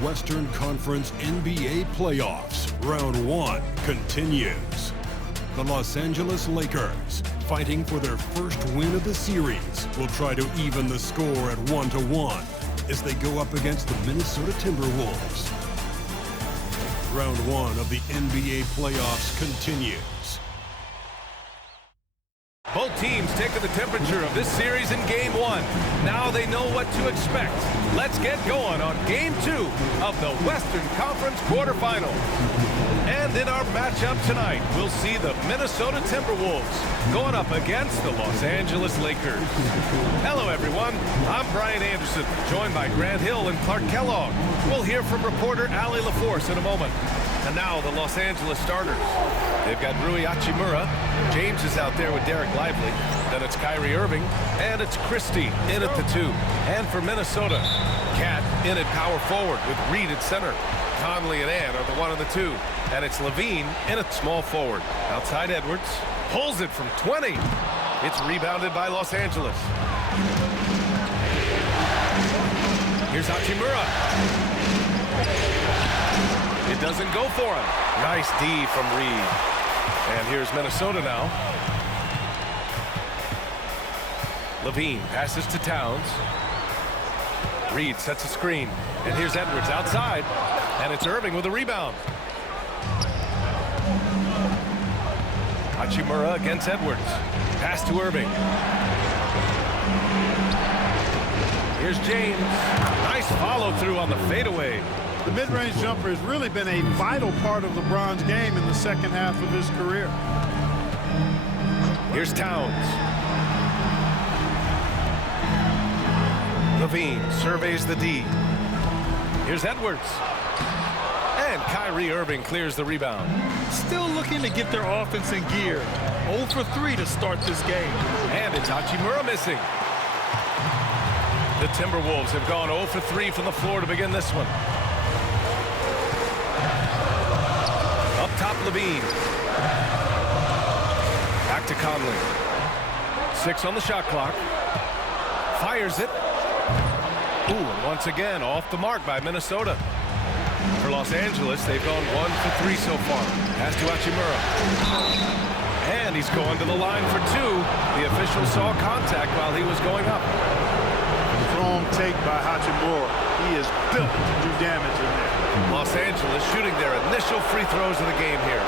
Western Conference NBA playoffs. Round 1 continues. The Los Angeles Lakers, fighting for their first win of the series, will try to even the score at 1-1 as they go up against the Minnesota Timberwolves. Round 1 of the NBA playoffs continues. Both teams taking the temperature of this series in Game 1. Now they know what to expect. Let's get going on Game 2 of the Western Conference quarterfinals. And in our matchup tonight, we'll see the Minnesota Timberwolves going up against the Los Angeles Lakers. Hello, everyone. I'm Brian Anderson, joined by Grant Hill and Clark Kellogg. We'll hear from reporter Allie LaForce in a moment. And now the Los Angeles starters. They've got Rui Hachimura. James is out there with Derek Lively. Then it's Kyrie Irving. And it's Christie in at the 2. And for Minnesota, Cat in at power forward with Reed at center. Conley and Ann are the 1 and the 2. And it's Levine in at small forward. Outside Edwards. Pulls it from 20. It's rebounded by Los Angeles. Here's Hachimura. It doesn't go for him. Nice D from Reed. And here's Minnesota now. Levine passes to Towns. Reed sets a screen. And here's Edwards outside. And it's Irving with a rebound. Hachimura against Edwards. Pass to Irving. Here's James. Nice follow through on the fadeaway. The mid-range jumper has really been a vital part of LeBron's game in the second half of his career. Here's Towns. Levine surveys the D. Here's Edwards. And Kyrie Irving clears the rebound. Still looking to get their offense in gear. 0 for 3 to start this game. And it's Hachimura missing. The Timberwolves have gone 0 for 3 from the floor to begin this one. Up top, Levine. Back to Conley. 6 on the shot clock. Fires it. Ooh, and once again, off the mark by Minnesota. For Los Angeles, they've gone 1 for 3 so far. Pass to Hachimura. And he's going to the line for 2. The official saw contact while he was going up. Strong take by Hachimura. He is built to do damage in there. Los Angeles shooting their initial free throws of the game here.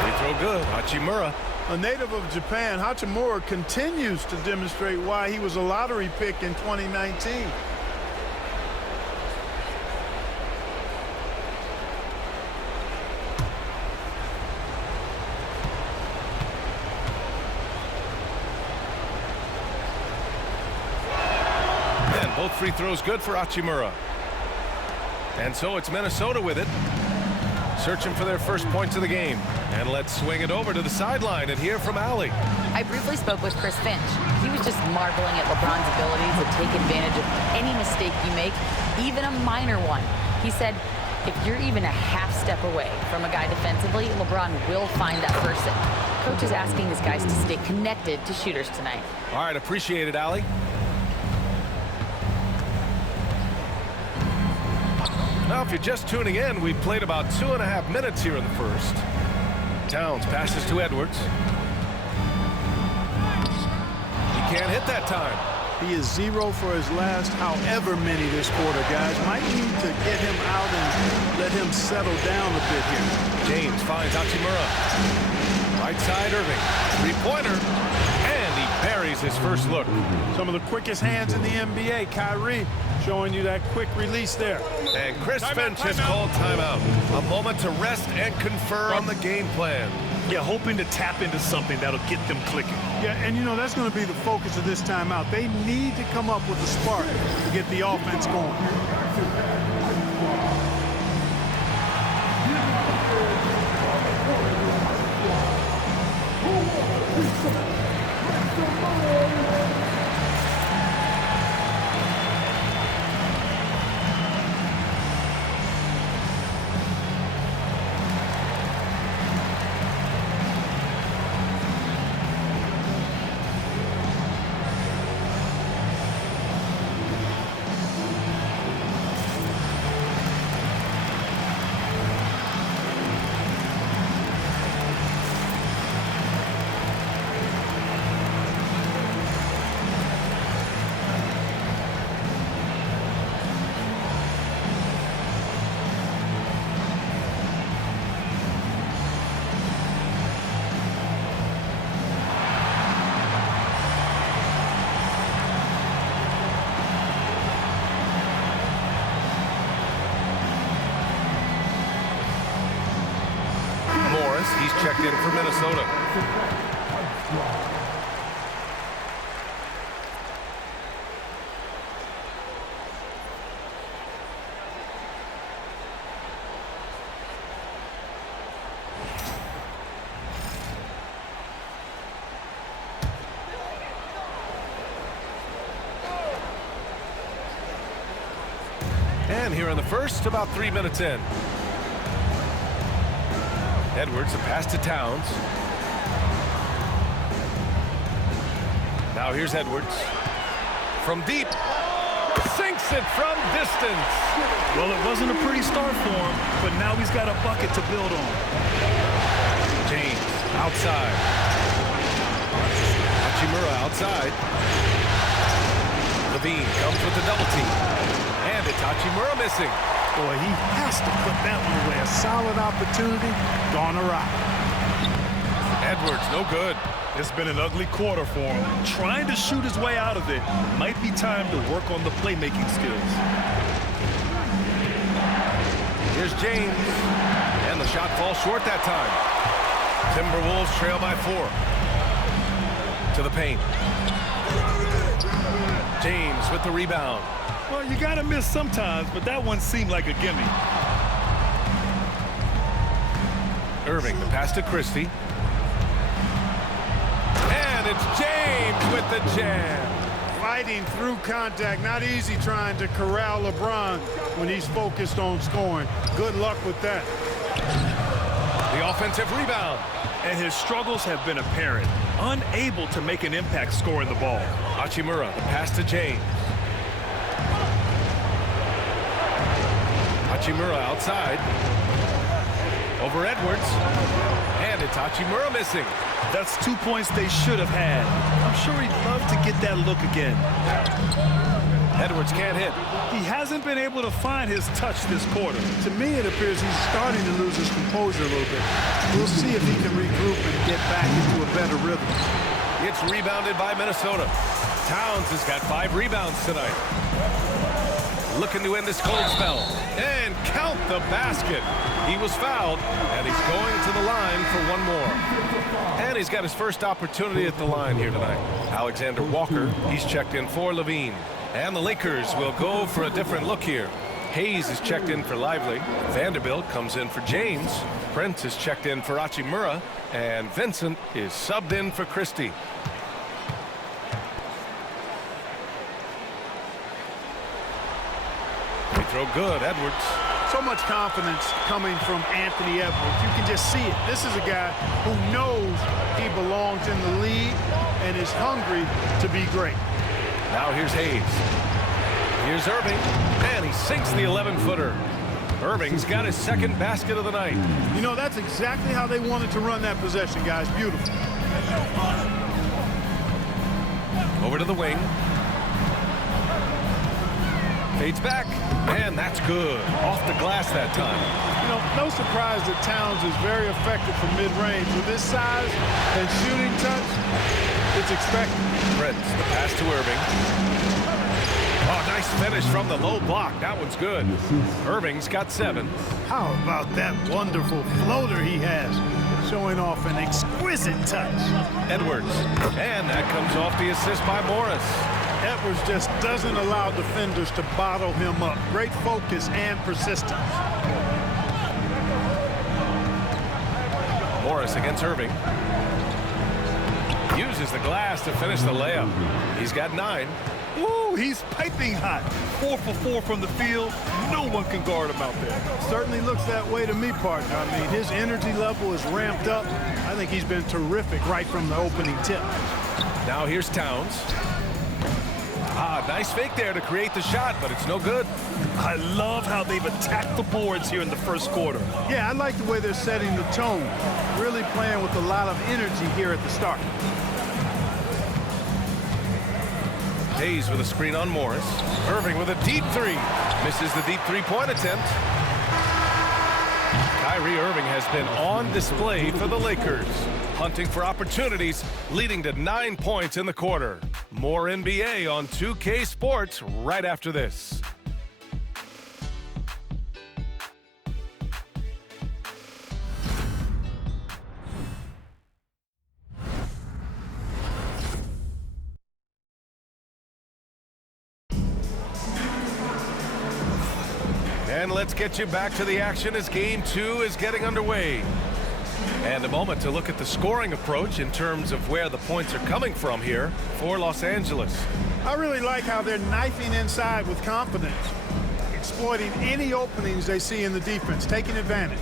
Free throw good. Hachimura. A native of Japan, Hachimura continues to demonstrate why he was a lottery pick in 2019. Both free throws good for Hachimura. And so it's Minnesota with it. Searching for their first points of the game. And let's swing it over to the sideline and hear from Allie. I briefly spoke with Chris Finch. He was just marveling at LeBron's ability to take advantage of any mistake you make, even a minor one. He said, if you're even a half step away from a guy defensively, LeBron will find that person. Coach is asking his guys to stay connected to shooters tonight. All right, appreciate it, Allie. Now, if you're just tuning in, we've played about 2.5 minutes here in the first. Towns passes to Edwards. He can't hit that time. He is 0 for his last however many this quarter, guys. Might need to get him out and let him settle down a bit here. James finds Hachimura. Right side, Irving. Three-pointer. And he buries his first look. Some of the quickest hands in the NBA. Kyrie showing you that quick release there. And Chris Finch has called timeout. A moment to rest and confer on the game plan. Yeah, hoping to tap into something that'll get them clicking. Yeah, and you know, that's going to be the focus of this timeout. They need to come up with a spark to get the offense going. Morris. He's checked in for Minnesota. And here in the first, about 3 minutes in. Edwards, a pass to Towns. Now here's Edwards. From deep. Sinks it from distance. Well, it wasn't a pretty start for him, but now he's got a bucket to build on. James, outside. Hachimura outside. Levine comes with the double team. And it's Hachimura missing. Boy, he has to put that one away. A solid opportunity, gone awry. Edwards, no good. It's been an ugly quarter for him. Trying to shoot his way out of it. Might be time to work on the playmaking skills. Here's James. And the shot falls short that time. Timberwolves trail by 4. To the paint. James with the rebound. Well, you got to miss sometimes, but that one seemed like a gimme. Irving, the pass to Christie. And it's James with the jam. Fighting through contact. Not easy trying to corral LeBron when he's focused on scoring. Good luck with that. The offensive rebound. And his struggles have been apparent. Unable to make an impact scoring the ball. Hachimura, the pass to James. Hachimura outside. Over Edwards. And it's Hachimura missing. That's 2 points they should have had. I'm sure he'd love to get that look again. Edwards can't hit. He hasn't been able to find his touch this quarter. To me, it appears he's starting to lose his composure a little bit. We'll see if he can regroup and get back into a better rhythm. It's rebounded by Minnesota. Towns has got 5 rebounds tonight. Looking to end this cold spell. And count the basket. He was fouled, and he's going to the line for one more. And he's got his first opportunity at the line here tonight. Alexander Walker, he's checked in for Levine. And the Lakers will go for a different look here. Hayes is checked in for Lively. Vanderbilt comes in for James. Prince is checked in for Hachimura. And Vincent is subbed in for Christie. Free throw good, Edwards. So much confidence coming from Anthony Edwards. You can just see it. This is a guy who knows he belongs in the league and is hungry to be great. Now here's Hayes. Here's Irving, and he sinks the 11-footer. Irving's got his second basket of the night. You know, that's exactly how they wanted to run that possession, guys. Beautiful. Over to the wing. Fades back, and that's good. Off the glass that time. You know, no surprise that Towns is very effective from mid-range. With this size and shooting touch, it's expected. Prince, the pass to Irving. Oh, nice finish from the low block. That one's good. Irving's got 7. How about that wonderful floater he has, showing off an exquisite touch. Edwards, and that comes off the assist by Morris. Edwards just doesn't allow defenders to bottle him up. Great focus and persistence. Morris against Irving. Uses the glass to finish the layup. He's got 9. Ooh, he's piping hot. 4 for 4 from the field. No one can guard him out there. Certainly looks that way to me, partner. I mean, his energy level is ramped up. I think he's been terrific right from the opening tip. Now here's Towns. Nice fake there to create the shot, but it's no good. I love how they've attacked the boards here in the first quarter. Yeah, I like the way they're setting the tone. Really playing with a lot of energy here at the start. Hayes with a screen on Morris. Irving with a deep 3. Misses the deep 3-point attempt. Kyrie Irving has been on display for the Lakers, hunting for opportunities, leading to 9 points in the quarter. More NBA on 2K Sports right after this. And let's get you back to the action as Game 2 is getting underway. And a moment to look at the scoring approach in terms of where the points are coming from here for Los Angeles. I really like how they're knifing inside with confidence, exploiting any openings they see in the defense, taking advantage.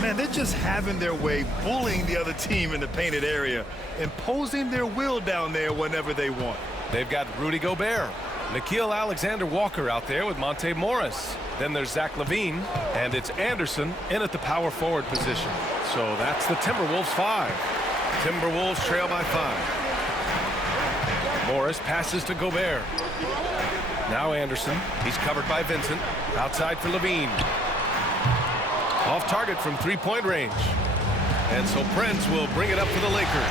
Man, they're just having their way, bullying the other team in the painted area, imposing their will down there whenever they want. They've got Rudy Gobert, Nickeil Alexander-Walker out there with Monte Morris. Then there's Zach LaVine, and it's Anderson in at the power forward position. So that's the Timberwolves 5. Timberwolves trail by 5. Morris passes to Gobert. Now Anderson. He's covered by Vincent. Outside for LaVine. Off target from three-point range. And so Prince will bring it up for the Lakers.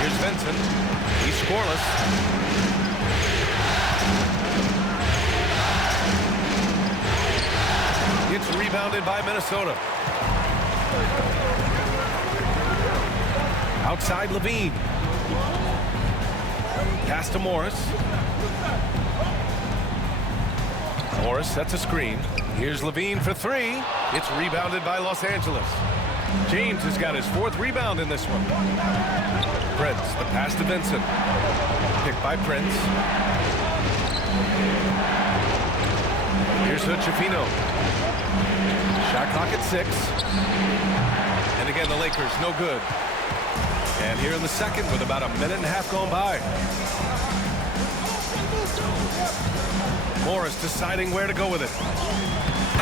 Here's Vincent. He's scoreless. It's rebounded by Minnesota. Outside LaVine. Pass to Morris. Morris sets a screen. Here's LaVine for 3. It's rebounded by Los Angeles. James has got his 4th rebound in this one. Prince, the pass to Vincent. Picked by Prince. Here's Hood-Schifino. Shot clock at 6. And again, the Lakers, no good. And here in the second with about a minute and a half gone by. Morris deciding where to go with it.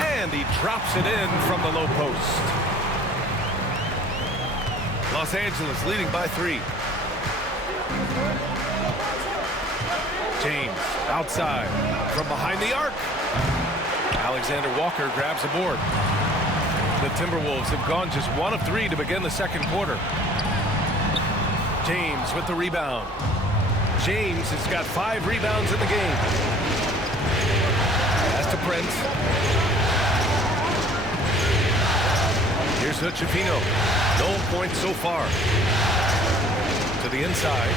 And he drops it in from the low post. Los Angeles leading by 3. James outside from behind the arc. Alexander Walker grabs the board. The Timberwolves have gone just 1 of 3 to begin the second quarter. James with the rebound. James has got 5 rebounds in the game. Pass to Prince. Here's Hood-Schifino. No points so far. To the inside.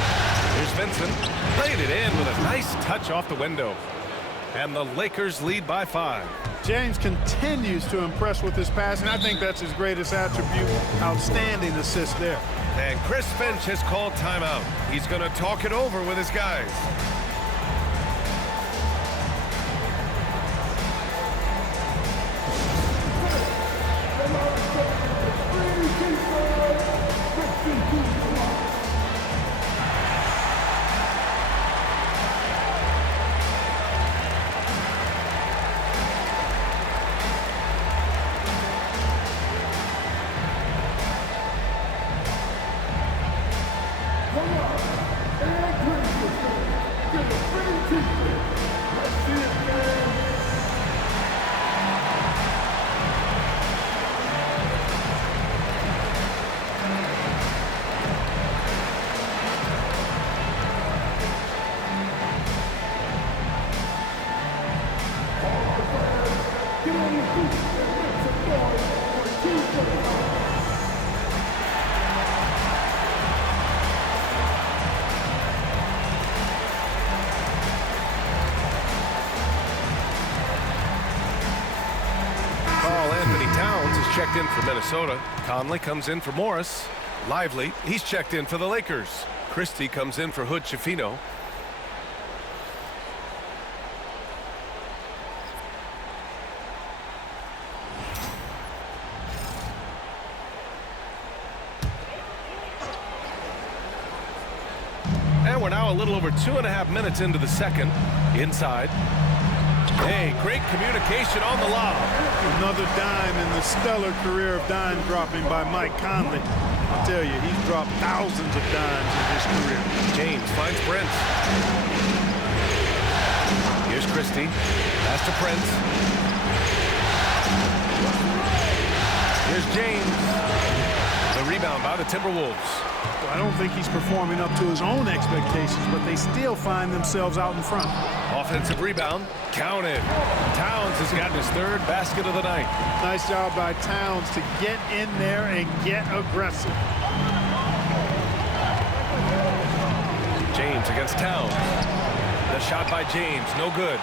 Here's Vincent. Played it in with a nice touch off the window. And the Lakers lead by 5. James continues to impress with his passing. I think that's his greatest attribute. Outstanding assist there. And Chris Finch has called timeout. He's going to talk it over with his guys. Checked in for Minnesota. Conley comes in for Morris. Lively, he's checked in for the Lakers. Christie comes in for Hood-Schifino. And we're now a little over 2.5 minutes into the second. Inside. Hey, great communication on the lob. Another dime in the stellar career of dime dropping by Mike Conley. I'll tell you, he's dropped thousands of dimes in his career. James finds Prince. Here's Christie. Pass to Prince. Here's James. The rebound by the Timberwolves. I don't think he's performing up to his own expectations, but they still find themselves out in front. Offensive rebound. Counted. Towns has gotten his 3rd basket of the night. Nice job by Towns to get in there and get aggressive. James against Towns. The shot by James, no good.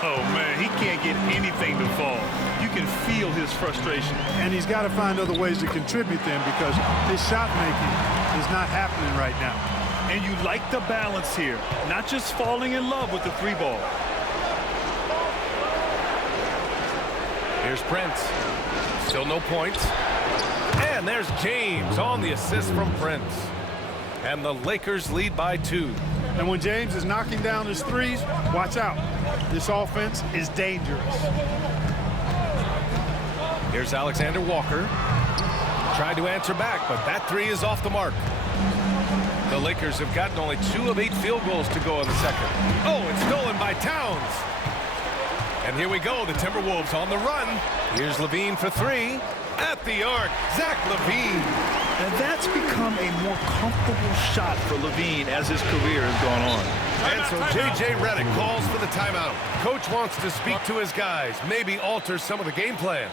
Oh, man, he can't get anything to fall. You can feel his frustration. And he's got to find other ways to contribute then because his shot making is not happening right now. And you like the balance here, not just falling in love with the three ball. Here's Prince. Still no points. And there's James on the assist from Prince. And the Lakers lead by 2. And when James is knocking down his threes, watch out. This offense is dangerous. Here's Alexander Walker. Tried to answer back, but that three is off the mark. The Lakers have gotten only 2 of 8 field goals to go in the second. Oh, it's stolen by Towns. And here we go, the Timberwolves on the run. Here's LaVine for 3. At the arc, Zach LaVine. And that's become a more comfortable shot for LaVine as his career has gone on. And so J.J. Redick calls for the timeout. Coach wants to speak to his guys, maybe alter some of the game plan.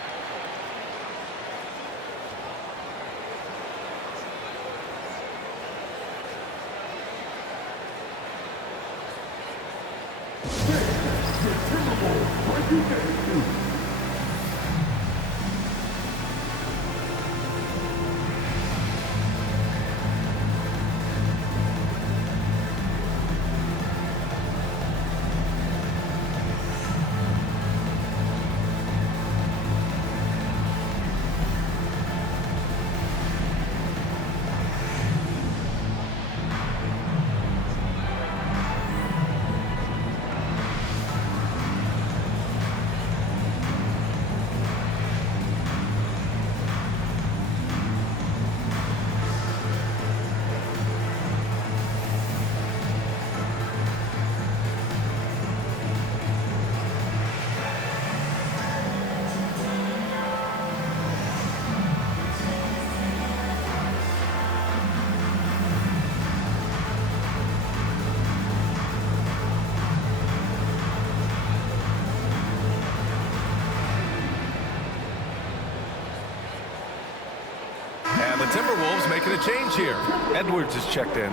The Timberwolves making a change here. Edwards is checked in.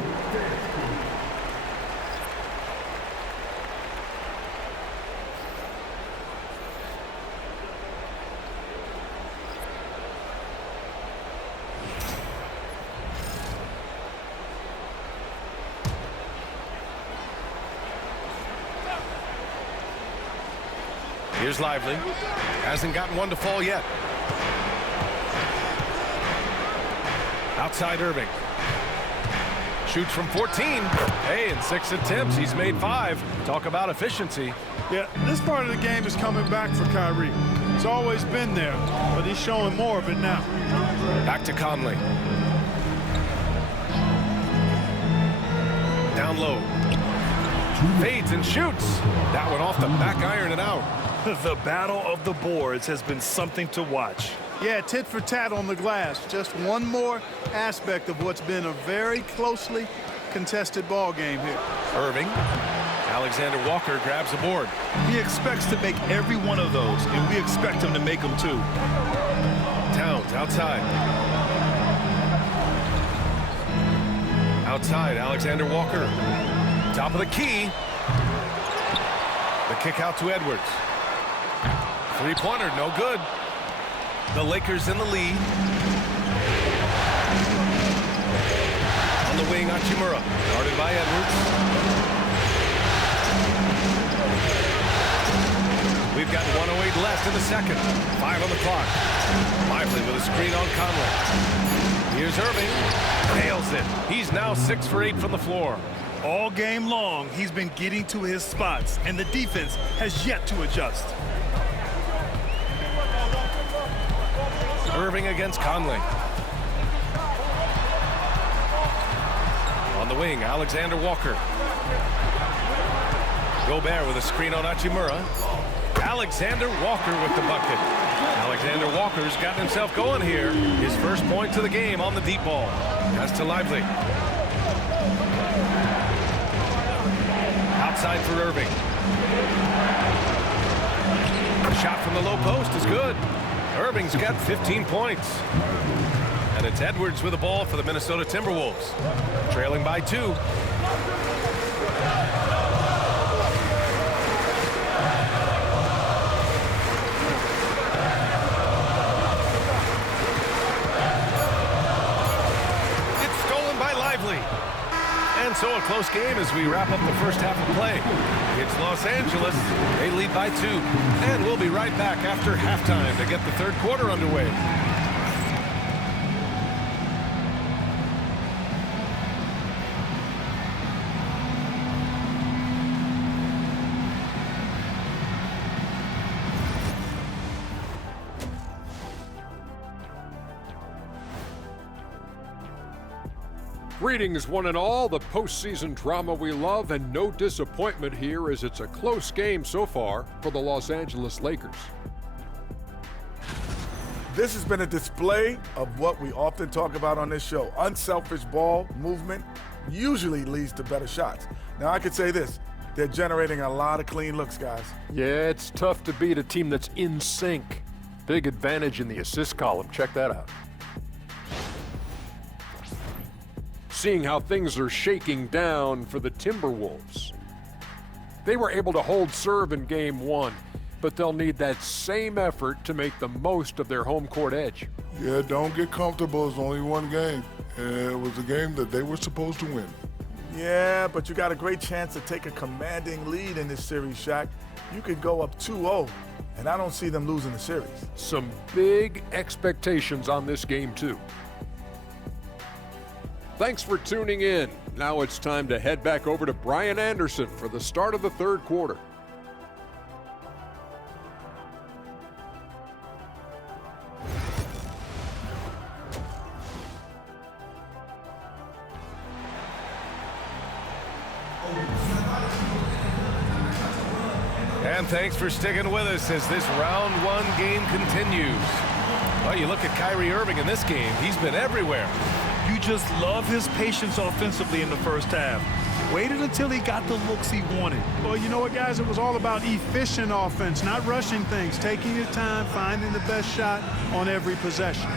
Here's Lively. Hasn't gotten one to fall yet. Outside Irving. Shoots from 14. Hey, in 6 attempts, he's made 5. Talk about efficiency. Yeah, this part of the game is coming back for Kyrie. It's always been there, but he's showing more of it now. Back to Conley. Down low. Fades and shoots. That one off the back iron and out. The battle of the boards has been something to watch. Yeah, tit for tat on the glass. Just one more aspect of what's been a very closely contested ball game here. Irving. Alexander Walker grabs the board. He expects to make every one of those, and we expect him to make them too. Towns outside. Outside, Alexander Walker. Top of the key. The kick out to Edwards. Three-pointer, no good. The Lakers in the lead. On the wing, Hachimura. Guarded by Edwards. We've got 1:08 left in the second. 5 on the clock. Lively with a screen on Conley. Here's Irving. Nails it. He's now 6 for 8 from the floor. All game long, he's been getting to his spots, and the defense has yet to adjust. Irving against Conley. On the wing, Alexander Walker. Gobert with a screen on Hachimura. Alexander Walker with the bucket. Alexander Walker's gotten himself going here. His first point to the game on the deep ball. Pass to Lively. Outside for Irving. Shot from the low post is good. Irving's got 15 points. And it's Edwards with the ball for the Minnesota Timberwolves. Trailing by 2. so a close game as we wrap up the first half of play. It's Los Angeles. They lead by 2. And we'll be right back after halftime to get the third quarter underway. Greetings, one and all. The postseason drama we love, and no disappointment here as it's a close game so far for the Los Angeles Lakers. This has been a display of what we often talk about on this show. Unselfish ball movement usually leads to better shots. Now, I could say this. They're generating a lot of clean looks, guys. Yeah, it's tough to beat a team that's in sync. Big advantage in the assist column. Check that out. Seeing how things are shaking down for the Timberwolves. They were able to hold serve in Game 1, but they'll need that same effort to make the most of their home court edge. Yeah, don't get comfortable. It's only one game. It was a game that they were supposed to win. Yeah, but you got a great chance to take a commanding lead in this series, Shaq. You could go up 2-0, and I don't see them losing the series. Some big expectations on this game, too. Thanks for tuning in. Now it's time to head back over to Brian Anderson for the start of the third quarter. And thanks for sticking with us as this round 1 game continues. Well, you look at Kyrie Irving in this game. He's been everywhere. You just love his patience offensively in the first half. Waited until he got the looks he wanted. Well, you know what, guys? It was all about efficient offense, not rushing things, taking your time, finding the best shot on every possession.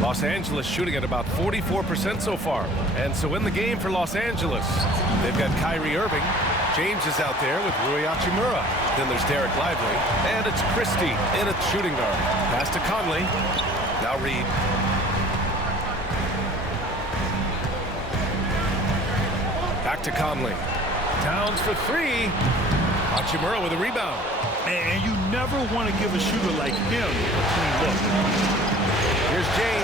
Los Angeles shooting at about 44% so far. And so in the game for Los Angeles, they've got Kyrie Irving. James is out there with Rui Hachimura. Then there's Derek Lively. And it's Christie in at shooting guard. Pass to Conley. Now Reed. Back to Conley. Towns for 3. Hachimura with a rebound. And you never want to give a shooter like him a clean look. Here's James.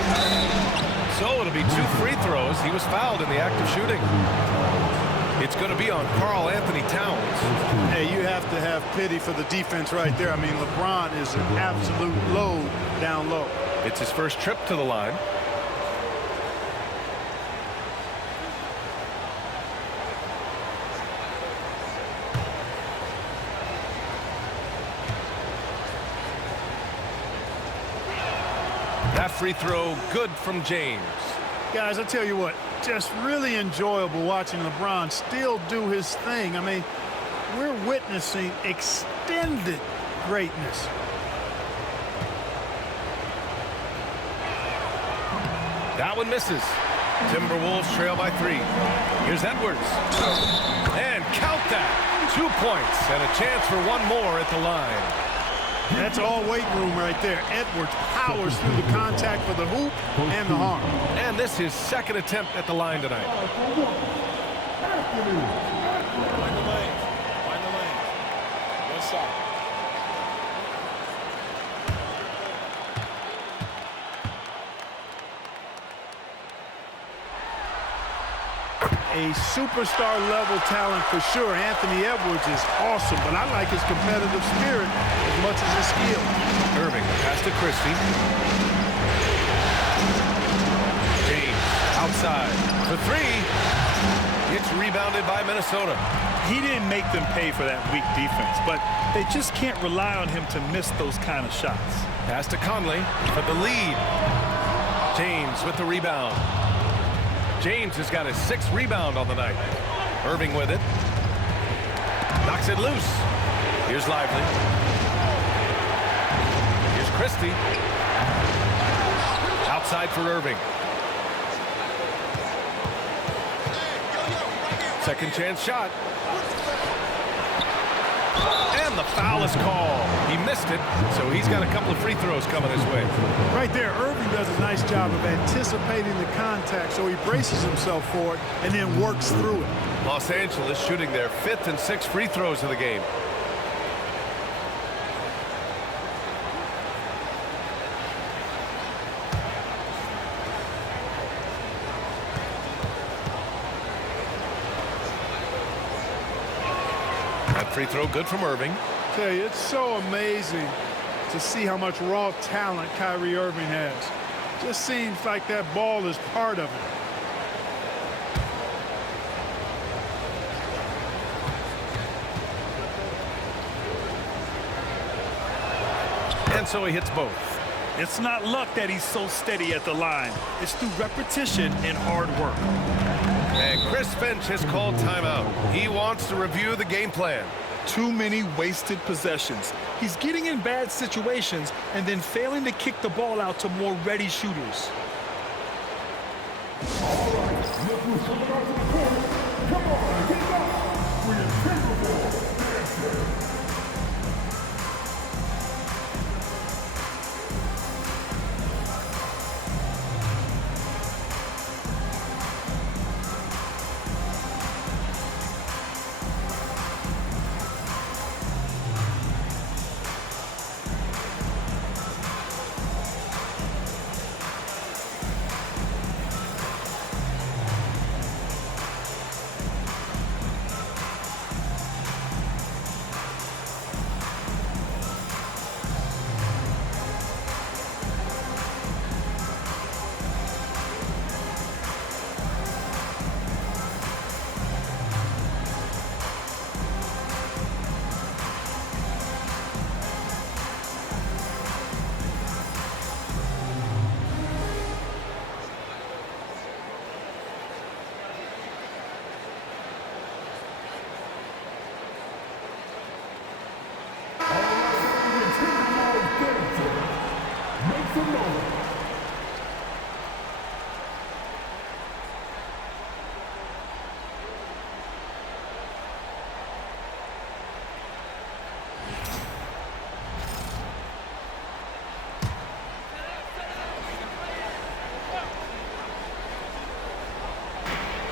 So it'll be 2 free throws. He was fouled in the act of shooting. It's going to be on Karl Anthony Towns. Hey, you have to have pity for the defense right there. I mean, LeBron is an absolute load down low. It's his first trip to the line. That free throw good from James. Guys, I tell you what, just really enjoyable watching LeBron still do his thing. I mean, we're witnessing extended greatness. That one misses. Timberwolves trail by 3. Here's Edwards. And count that. 2 points and a chance for one more at the line. That's all weight room right there. Edwards powers through the contact for the hoop and the harm. And this is second attempt at the line tonight. Find the lane. One side. A superstar level talent for sure. Anthony Edwards is awesome, but I like his competitive spirit as much as his skill. Irving, pass to Christie. James, outside for 3. It's rebounded by Minnesota. He didn't make them pay for that weak defense, but they just can't rely on him to miss those kind of shots. Pass to Conley for the lead. James with the rebound. James has got his 6th rebound on the night. Irving with it. Knocks it loose. Here's Lively. Here's Christie. Outside for Irving. Second chance shot. foul is called. He missed it, so he's got a couple of free throws coming his way. Right there, Irving does a nice job of anticipating the contact, so he braces himself for it and then works through it. Los Angeles shooting their 5th and 6th free throws of the game. That free throw good from Irving. I tell you, it's so amazing to see how much raw talent Kyrie Irving has. Just seems like that ball is part of it. And so he hits both. It's not luck that he's so steady at the line. It's through repetition and hard work. And Chris Finch has called timeout. He wants to review the game plan. Too many wasted possessions. He's getting in bad situations and then failing to kick the ball out to more ready shooters.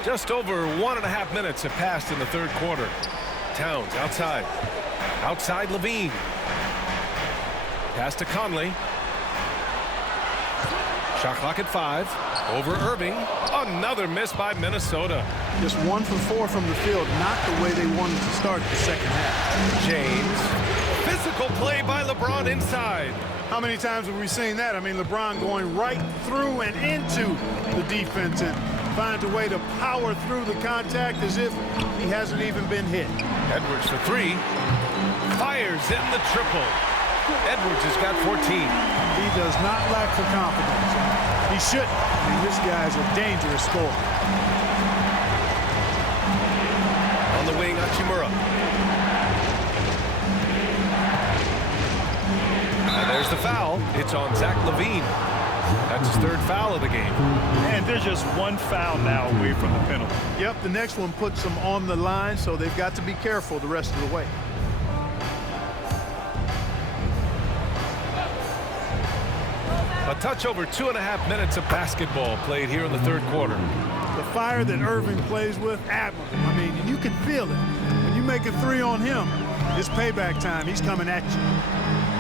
Just over 1.5 minutes have passed in the third quarter. Towns outside. Outside LaVine. Pass to Conley. Shot clock at 5. Over Irving. Another miss by Minnesota. Just 1 for 4 from the field, not the way they wanted to start the second half. James. Physical play by LeBron inside. How many times have we seen that? I mean, LeBron going right through and into the defense and finds a way to power through the contact as if he hasn't even been hit. Edwards for 3. Fires in the triple. Edwards has got 14. He does not lack for confidence. He shouldn't. I mean, this guy's a dangerous scorer. On the wing, Hachimura. And there's the foul. It's on Zach LaVine. That's his 3rd foul of the game. And they're just 1 foul now away from the penalty. Yep, the next one puts them on the line, so they've got to be careful the rest of the way. A touch over 2.5 minutes of basketball played here in the third quarter. The fire that Irving plays with, admirable. I mean, you can feel it. When you make a 3 on him, it's payback time. He's coming at you.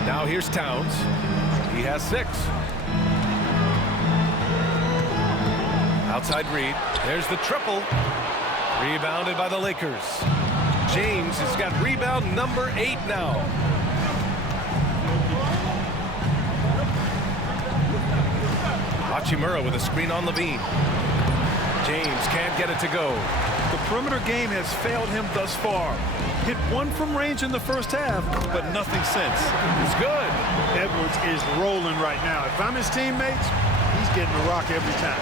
Now here's Towns. He has 6. Outside Reed. There's the triple. Rebounded by the Lakers. James has got rebound number 8 now. Hachimura with a screen on LaVine. James can't get it to go. The perimeter game has failed him thus far. Hit 1 from range in the first half, but nothing since. It's good. Edwards is rolling right now. If I'm his teammates, he's getting the rock every time.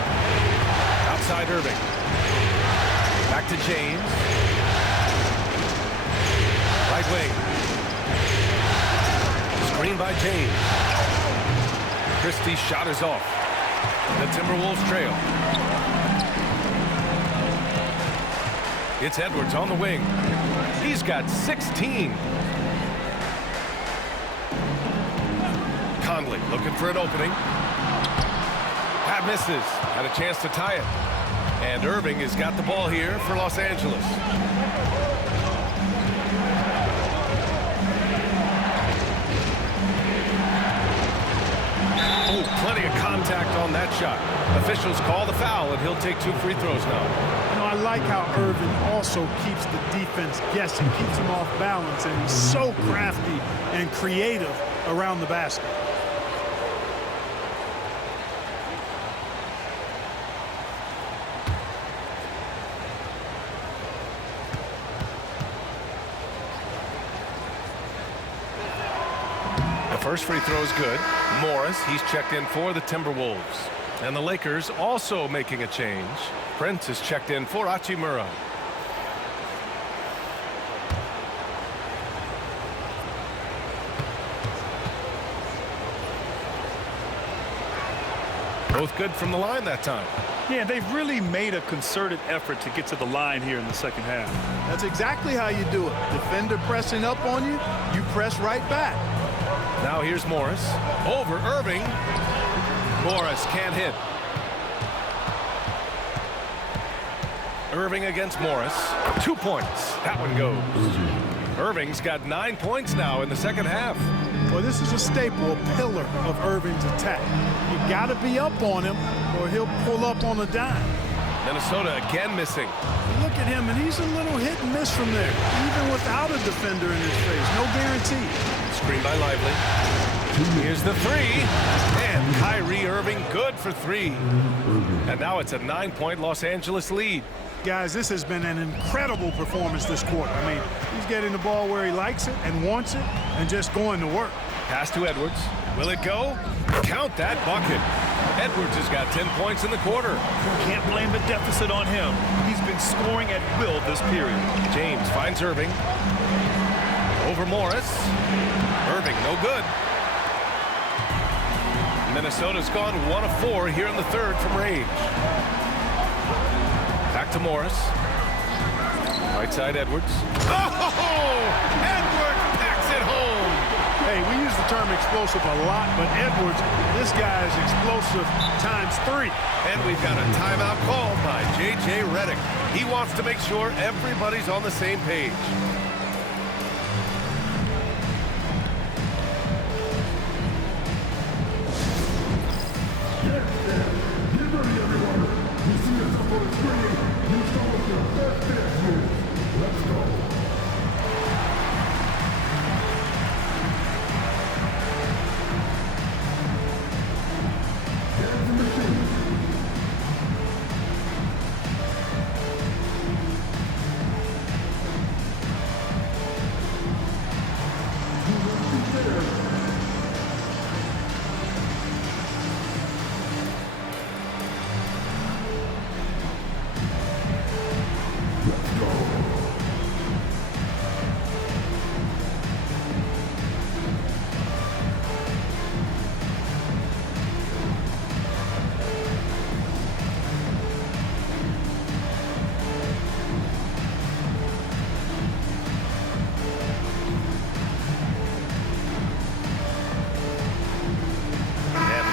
Outside Irving. Back to James. Right wing. Screen by James. Christie's shot is off. The Timberwolves trail. It's Edwards on the wing. He's got 16. Conley looking for an opening. That misses. Had a chance to tie it. And Irving has got the ball here for Los Angeles. Oh, plenty of contact on that shot. Officials call the foul, and he'll take 2 free throws now. You know, I like how Irving also keeps the defense guessing, keeps them off balance, and he's so crafty and creative around the basket. First free throw is good. Morris, he's checked in for the Timberwolves. And the Lakers also making a change. Prince is checked in for Hachimura. Both good from the line that time. Yeah, they've really made a concerted effort to get to the line here in the second half. That's exactly how you do it. Defender pressing up on you, you press right back. Now here's Morris. Over Irving. Morris can't hit. Irving against Morris. 2 points. That one goes. Irving's got 9 points now in the second half. Well, this is a staple, a pillar of Irving's attack. You got to be up on him or he'll pull up on a dime. Minnesota again missing. Look at him, and he's a little hit and miss from there, even without a defender in his face. No guarantee. Screen by Lively. Here's the three. And Kyrie Irving good for 3. And now it's a 9-point Los Angeles lead. Guys, this has been an incredible performance this quarter. I mean, he's getting the ball where he likes it and wants it and just going to work. Pass to Edwards. Will it go? Count that bucket. Edwards has got 10 points in the quarter. Can't blame the deficit on him. He's been scoring at will this period. James finds Irving. Over Morris. Irving, no good. Minnesota's gone 1 of 4 here in the third from range. Back to Morris. Right side, Edwards. Oh! Edwards packs it home. Hey, we use the term explosive a lot, but Edwards, this guy is explosive times 3. And we've got a timeout called by J.J. Redick. He wants to make sure everybody's on the same page.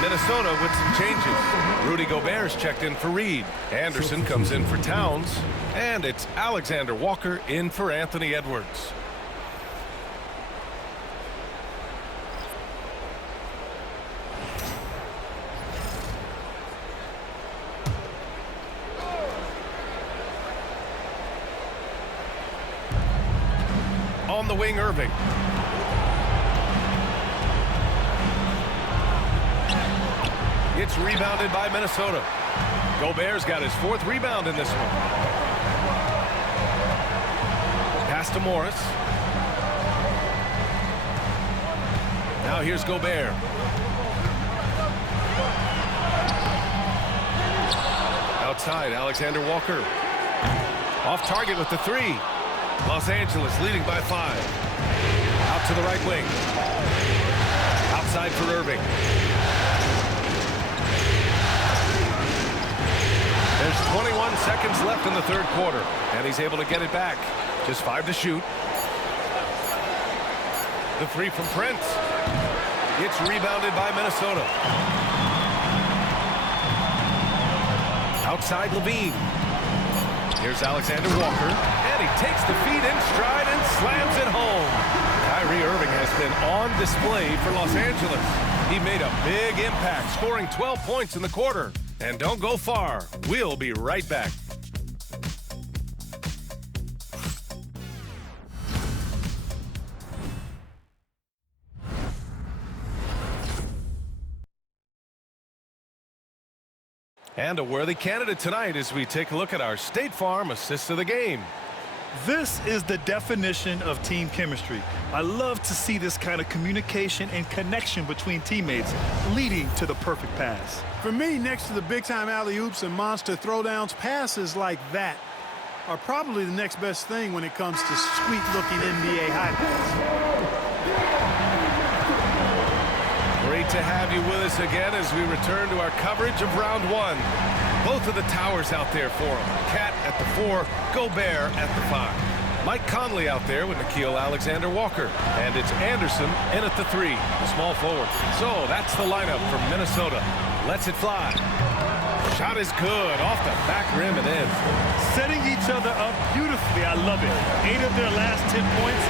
Minnesota with some changes. Rudy Gobert's checked in for Reed. Anderson comes in for Towns. And it's Alexander Walker in for Anthony Edwards. On the wing, Irving. It's rebounded by Minnesota. Gobert's got his 4th rebound in this one. Pass to Morris. Now here's Gobert. Outside, Alexander Walker. Off target with the 3. Los Angeles leading by 5. Out to the right wing. Outside for Irving. There's 21 seconds left in the third quarter, and he's able to get it back. Just 5 to shoot. The 3 from Prince. It's rebounded by Minnesota. Outside Levine. Here's Alexander Walker, and he takes the feed in stride and slams it home. Kyrie Irving has been on display for Los Angeles. He made a big impact, scoring 12 points in the quarter. And don't go far. We'll be right back. And a worthy candidate tonight as we take a look at our State Farm assist of the game. This is the definition of team chemistry. I love to see this kind of communication and connection between teammates leading to the perfect pass. For me, next to the big-time alley-oops and monster throwdowns, passes like that are probably the next best thing when it comes to sweet-looking NBA highlights. Great to have you with us again as we return to our coverage of round one. Both of the towers out there for him. Cat at the 4, Gobert at the 5. Mike Conley out there with Nickeil Alexander-Walker. And it's Anderson in at the 3, the small forward. So that's the lineup from Minnesota. Lets it fly. Shot is good, off the back rim and in. Setting each other up beautifully. I love it. 8 of their last 10 points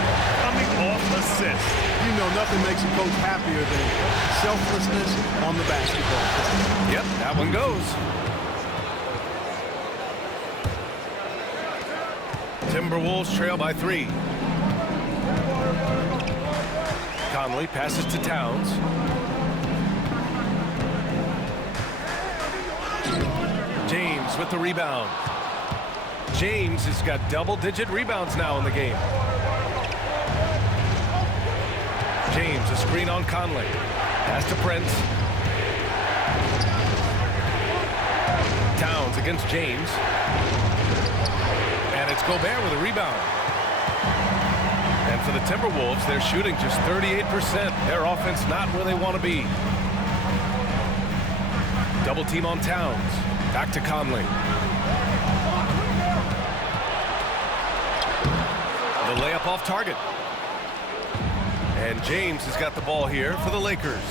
coming off assists. You know, nothing makes a coach happier than selflessness on the basketball court. Yep, that one goes. Timberwolves trail by 3. Conley passes to Towns. James with the rebound. James has got double-digit rebounds now in the game. James, a screen on Conley. Pass to Prince. Towns against James. And it's Gobert with a rebound. And for the Timberwolves, they're shooting just 38%. Their offense not where they want to be. Double team on Towns. Back to Conley. The layup off target. And James has got the ball here for the Lakers.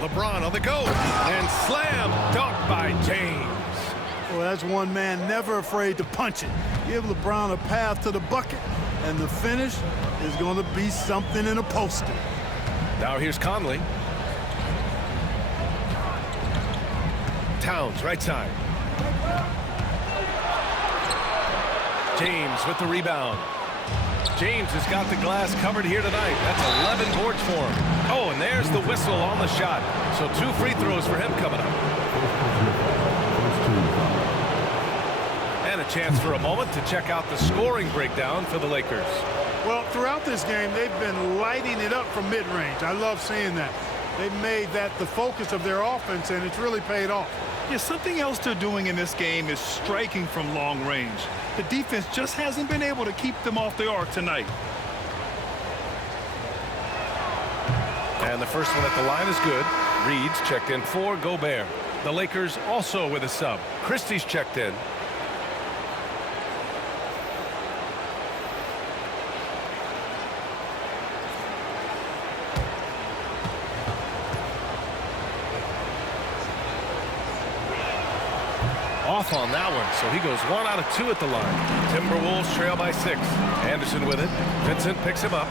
LeBron on the go. And slam dunk by James. Well, that's one man never afraid to punch it. Give LeBron a path to the bucket. And the finish is going to be something in a poster. Now here's Conley. Towns, right side. James with the rebound. James has got the glass covered here tonight. That's 11 boards for him. Oh, and there's the whistle on the shot. So 2 free throws for him coming up. And a chance for a moment to check out the scoring breakdown for the Lakers. Well, throughout this game, they've been lighting it up from mid-range. I love seeing that. They've made that the focus of their offense, and it's really paid off. Yeah, something else they're doing in this game is striking from long range. The defense just hasn't been able to keep them off the arc tonight. And the first one at the line is good. Reed's checked in for Gobert. The Lakers also with a sub. Christie's checked in. Off on that one, so he goes 1 out of 2 at the line. Timberwolves trail by 6. Anderson with it. Vincent picks him up.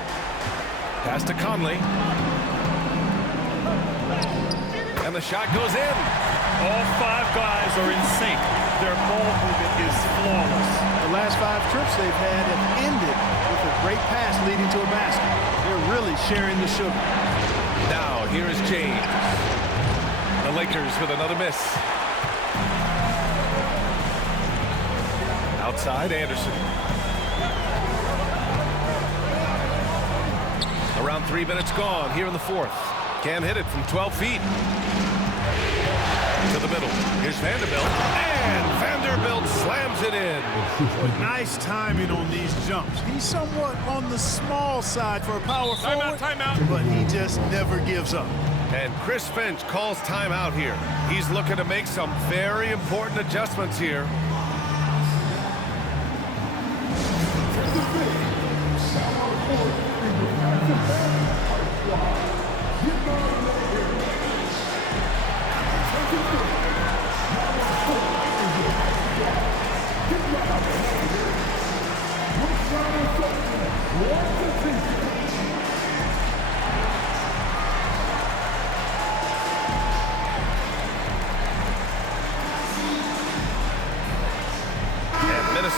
Pass to Conley. And the shot goes in. All 5 guys are in sync. Their ball movement is flawless. The last 5 trips they've had have ended with a great pass leading to a basket. They're really sharing the sugar. Now, here is James. The Lakers with another miss. Outside, Anderson. Around 3 minutes gone here in the 4th. Can't hit it from 12 feet. To the middle. Here's Vanderbilt. And Vanderbilt slams it in. Nice timing on these jumps. He's somewhat on the small side for a power forward. Timeout. But he just never gives up. And Chris Finch calls timeout here. He's looking to make some very important adjustments here.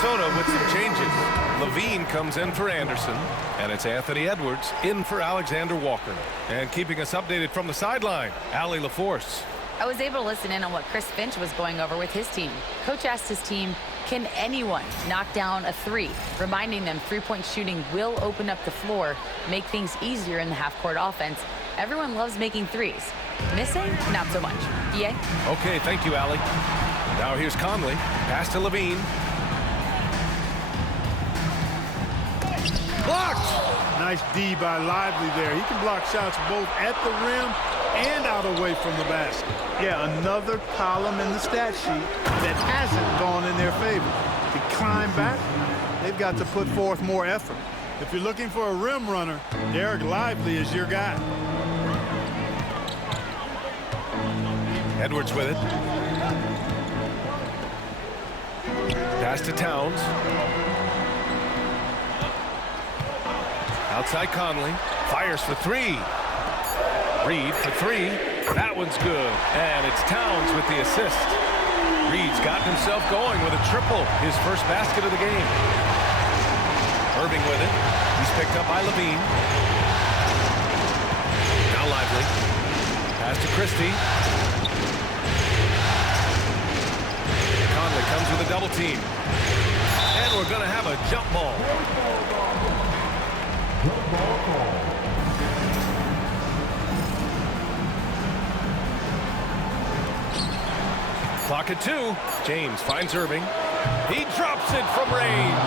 Minnesota with some changes. Levine comes in for Anderson, and it's Anthony Edwards in for Alexander Walker. And keeping us updated from the sideline, Allie LaForce. I was able to listen in on what Chris Finch was going over with his team. Coach asked his team, can anyone knock down a three? Reminding them three-point shooting will open up the floor, make things easier in the half-court offense. Everyone loves making threes. Missing? Not so much. EA? Okay, thank you, Allie. Now here's Conley. Pass to Levine. Blocked! Nice D by Lively there. He can block shots both at the rim and out away from the basket. Yeah, another column in the stat sheet that hasn't gone in their favor. To climb back, they've got to put forth more effort. If you're looking for a rim runner, Derek Lively is your guy. Edwards with it. Pass to Towns. Outside Conley. Fires for three. Reed for three. That one's good. And it's Towns with the assist. Reed's gotten himself going with a triple. His first basket of the game. Irving with it. He's picked up by Levine. Now Lively. Pass to Christie. Conley comes with a double team. And we're going to have a jump ball. Clock at 2. James finds Irving. He drops it from range.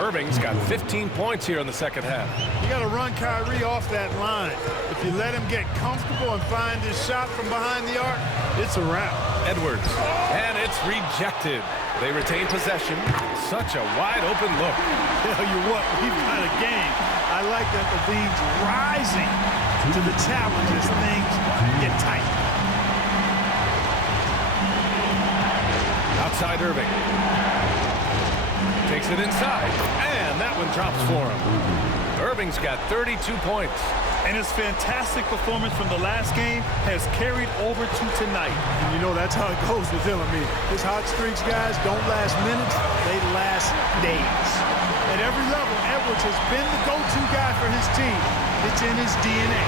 Irving's got 15 points here in the second half. You got to run Kyrie off that line. If you let him get comfortable and find his shot from behind the arc, it's a wrap. Edwards. And it's rejected. They retain possession. Such a wide open look. Tell you what, we've got a game. I like that Levine's rising to the challenge as things get tight. Outside Irving. Takes it inside, and that one drops for him. Irving's got 32 points. And his fantastic performance from the last game has carried over to tonight. And you know that's how it goes with him. I mean, his hot streaks, guys, don't last minutes, they last days. At every level, Edwards has been the go-to guy for his team. It's in his DNA.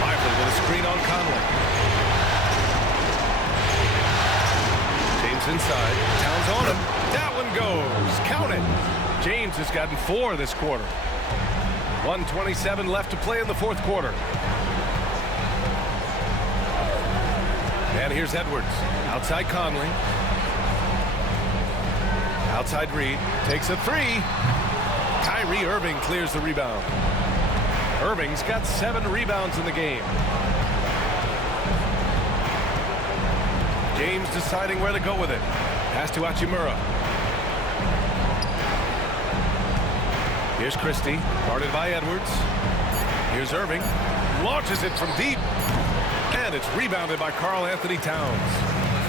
Lively with a screen on Conley. James inside. Towns on him. That one goes. Count it. James has gotten 4 this quarter. 1:27 left to play in the fourth quarter. And here's Edwards. Outside Conley. Outside Reed. Takes a 3. Kyrie Irving clears the rebound. Irving's got 7 rebounds in the game. James deciding where to go with it. Pass to Hachimura. Here's Christie, guarded by Edwards. Here's Irving. Launches it from deep. And it's rebounded by Karl Anthony Towns.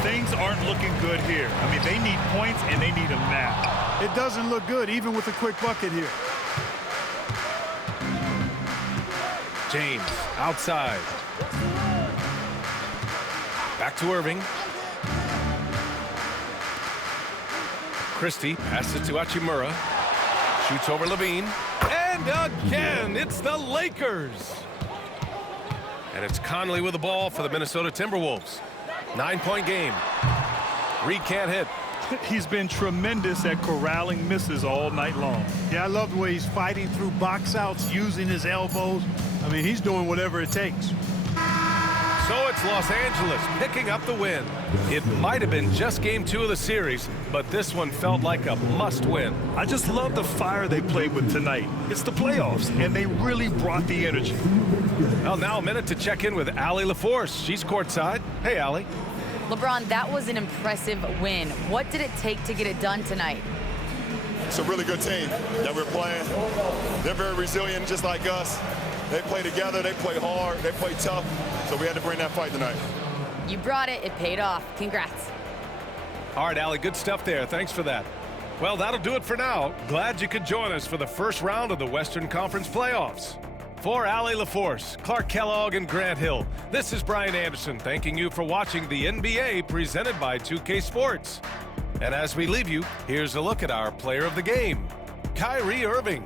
Things aren't looking good here. I mean, they need points, and they need them now. It doesn't look good, even with a quick bucket here. James, outside. Back to Irving. Christie passes to Hachimura. Shoots over Levine. And again, it's the Lakers. And it's Conley with the ball for the Minnesota Timberwolves. 9-point game. Reed can't hit. He's been tremendous at corralling misses all night long. Yeah, I love the way he's fighting through box outs, using his elbows. I mean, he's doing whatever it takes. So it's Los Angeles picking up the win. It might have been just game 2 of the series, but this one felt like a must-win. I just love the fire they played with tonight. It's the playoffs, and they really brought the energy. Well, now a minute to check in with Allie LaForce. She's courtside. Hey, Allie. LeBron, that was an impressive win. What did it take to get it done tonight? It's a really good team that we're playing. They're very resilient, just like us. They play together, they play hard, they play tough, so we had to bring that fight tonight. You brought it. It paid off. Congrats. All right, Allie, good stuff there. Thanks for that. Well, that'll do it for now. Glad you could join us for the first round of the Western Conference playoffs. For Allie LaForce, Clark Kellogg, and Grant Hill, this is Brian Anderson thanking you for watching the NBA presented by 2K Sports. And as we leave you, here's a look at our player of the game, Kyrie Irving.